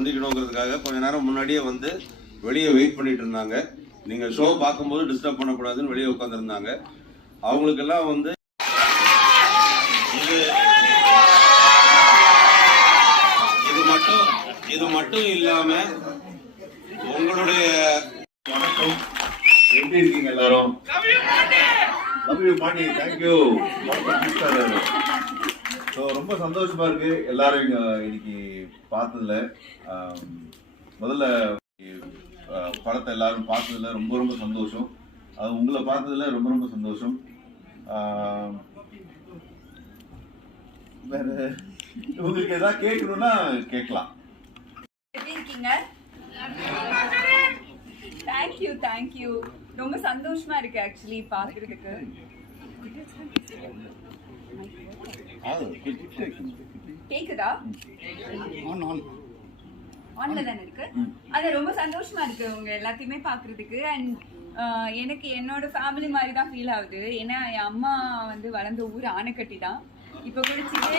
சந்திக்கணுங்கிறதுக்காக கொஞ்ச நேரம் முன்னாடியே வந்து வெளியே வெயிட் பண்ணிட்டு இருந்தாங்க. நீங்கள் ஷோ பார்க்கும்போது டிஸ்டர்ப் பண்ணக்கூடாதுன்னு வெளியே உட்காந்துருந்தாங்க. அவங்களுக்கெல்லாம் வந்து இது மட்டும் இல்லாம உங்களுடைய வணக்கம், எப்படி இருக்கீங்க எல்லாரும்? பாண்டி, தேங்க்யூ. ஸோ ரொம்ப சந்தோஷமா இருக்கு எல்லாரும் இன்னைக்கு பார்த்ததுல. முதல்ல படத்தை எல்லாரும் பார்த்ததுல ரொம்ப ரொம்ப சந்தோஷம். அது உங்களை பார்த்ததுல ரொம்ப ரொம்ப சந்தோஷம். வேற உங்களுக்கு ஏதாவது கேட்கணும்னா கேட்கலாம். எப்படி இருக்கீங்க? Thank you thank you. ரொம்ப சந்தோஷமா இருக்கு ஆக்சுவலி பார்க்கறதுக்கு. கேக்குதா? ஆன்ல தானே இருக்கு. அது ரொம்ப சந்தோஷமா இருக்கு உங்க எல்லாத்தையுமே பாக்குறதுக்கு. அண்ட் எனக்கு என்னோட ஃபேமிலி மாதிரி தான் ஃபீல் ஆகுது. ஏன்னா என் அம்மா வந்து வளர்ந்த ஊர் ஆனைக்கட்டி தான். இப்போ கூட சின்ன